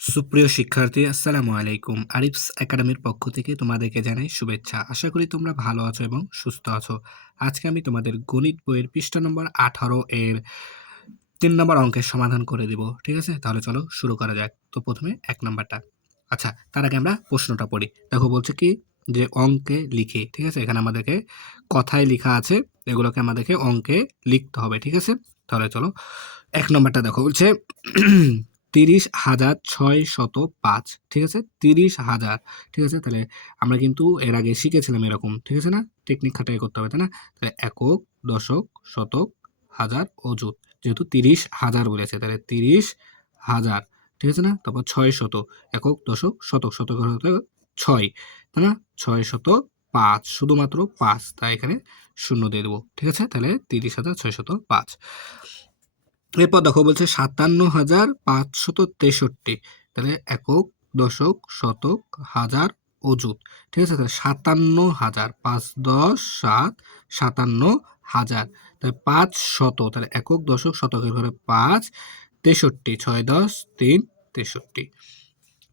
সুপ্রিয় শিক্ষার্থী, আসসালামু আলাইকুম। আরিফস একাডেমির পক্ষ থেকে তোমাদেরকে জানাই শুভেচ্ছা। আশা করি তোমরা ভালো আছো এবং সুস্থ আছো। আজকে আমি তোমাদের গণিত বইয়ের পৃষ্ঠা নম্বর 18 এর 3 নম্বর অঙ্কের সমাধান করে দিব। ঠিক আছে? তাহলে চলো শুরু করা যাক। তো প্রথমে 1 নাম্বারটা। আচ্ছা, তার আগে আমরা প্রশ্নটা পড়ি। দেখো বলছে কি যে অঙ্কে লিখে। ঠিক আছে? এখানে আমাদেরকে কথায় লিখা আছে, এগুলোকে আমাদেরকে অঙ্কে লিখতে হবে। ঠিক আছে? তাহলে চলো 1 নাম্বারটা দেখো বলছে 30,605। ঠিক আছে? 30,000। ঠিক আছে? তাহলে আমরা কিন্তু এর আগে শিখেছিলাম এরকম। ঠিক আছে না? টেকনিক খাটাই করতে হবে, তাই না? তাহলে একক, দশক, শতক, হাজার, অযুত। যেহেতু 30,000 বলেছে, তাহলে 30,000। ঠিক আছে না? তারপর 600, একক, দশক, শতক। শতকের হতে 6, তাই না? 605, শুধুমাত্র 5, তাই এখানে শূন্য দিয়ে দেবো। ঠিক আছে? তাহলে 30,605। এরপর দেখো বলছে 57,563। তাহলে একক, দশক, শতক, হাজার, অযুত। ঠিক আছে? তাহলে 57,000, 5 10 7, 57,000। তাহলে 500, তাহলে একক, দশক, শতকের ঘরে 5, 63, 6 10 3, 63।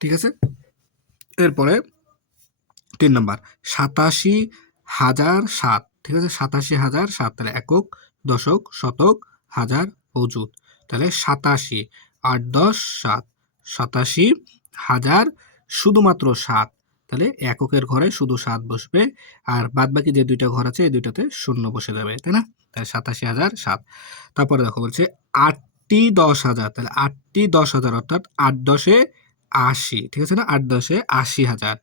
ঠিক আছে? এরপরে 3 নাম্বার 87,007। ঠিক আছে? 87,007। তাহলে একক, দশক, শতক, হাজার, অযুত। তাহলে 87, 8 10 7, 87,000, শুধুমাত্র 7। তাহলে এককের ঘরে শুধু 7 বসবে, আর বাদ বাকি যে দুইটা ঘর আছে এই দুইটাতে শূন্য বসে যাবে, তাই না? তাহলে 87,007। তারপরে দেখো বলছে 8টি 10,000। তাহলে 8টি 10,000 অর্থাৎ 8 10 80। ঠিক আছে না? 8 10 80,000।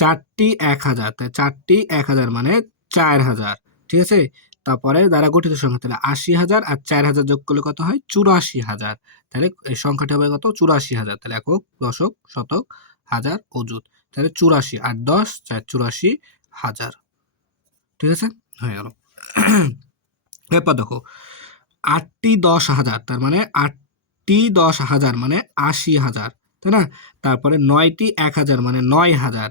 4টি 1,000। তাই 4টি 1,000 মানে 4,000। ঠিক আছে? তারপরে দ্বারা গঠিত সংখ্যা, তাহলে 80,000 আর 4,000 যোগ করলে কত হয়? 84,000। তাহলে এই সংখ্যাটি হবে কত? 84,000। তাহলে একক, দশক, শতক, হাজার, অযুত। তাহলে 84, 8 10 4, 84,000। ঠিক আছে? হয়ে গেল। এরপর দেখো 8টি 10,000। তার মানে 8টি 10,000 মানে 80,000, তাই না? তারপরে 9টি 1,000 মানে 9,000।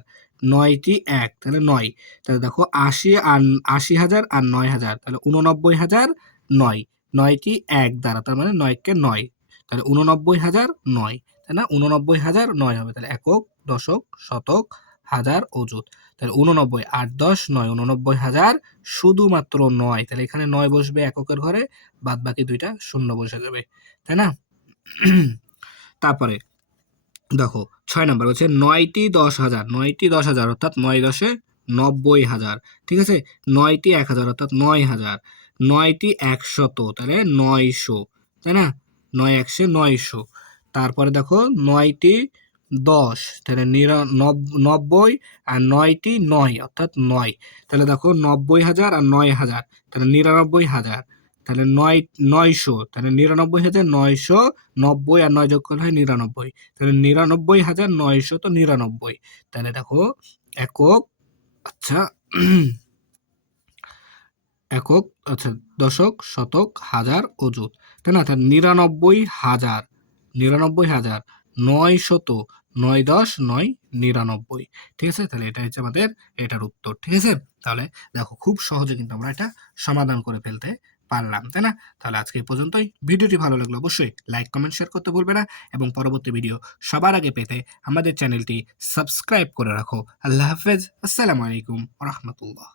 9টি 1, তাহলে 9। তাহলে দেখো 80 আর 80,000 আর 9,000, তাহলে 89,009। 9টি 1 দ্বারা, তার মানে 9 কে 9। তাহলে 89,009, তাই না? 89,009 হবে। তাহলে একক, দশক, শতক, হাজার, অযুত। তাহলে 89, 8 10 9, 89,000, শুধুমাত্র 9। তাহলে এখানে 9 বসবে এককের ঘরে, বাদ বাকি দুইটা শূন্য বসে যাবে, তাই না? তারপরে দেখো 6 নাম্বার হচ্ছে 9টি 10,000। 9টি 10,000 অর্থাৎ 9 10 90,000। ঠিক আছে? 9টি 1,000 অর্থাৎ 9,000। 9টি 100, তাহলে 900, তাই না? 9 100 900। তারপরে দেখো 9টি 10, তাহলে 90, আর 9টি 9 অর্থাৎ 9। তাহলে দেখো 90,000 আর 9,000, তাহলে 99,000। তাহলে 900, তাহলে 99,900, 90 আর 9 যোগ করলে হয় 99। তাহলে 99,999। তাহলে দেখো একক, আচ্ছা একক, আচ্ছা দশক, শতক, হাজার, অযুত, তাই না? তাহলে 99,000, 99,000, 900, 9 10 9 99। ঠিক আছে? তাহলে এটা হচ্ছে আমাদের এটার উত্তর। ঠিক আছে? তাহলে দেখো খুব সহজে কিন্তু আমরা এটা সমাধান করে ফেলতে পারলাম, তাই না? তাহলে আজকে এই পর্যন্তই। ভিডিওটি ভালো লাগলে অবশ্যই লাইক, কমেন্ট, শেয়ার করতে ভুলবে না, এবং পরবর্তী ভিডিও সবার আগে পেতে আমাদের চ্যানেলটি সাবস্ক্রাইব করে রাখো। আল্লাহ হাফেজ। আসসালামু আলাইকুম ওয়া রাহমাতুল্লাহ।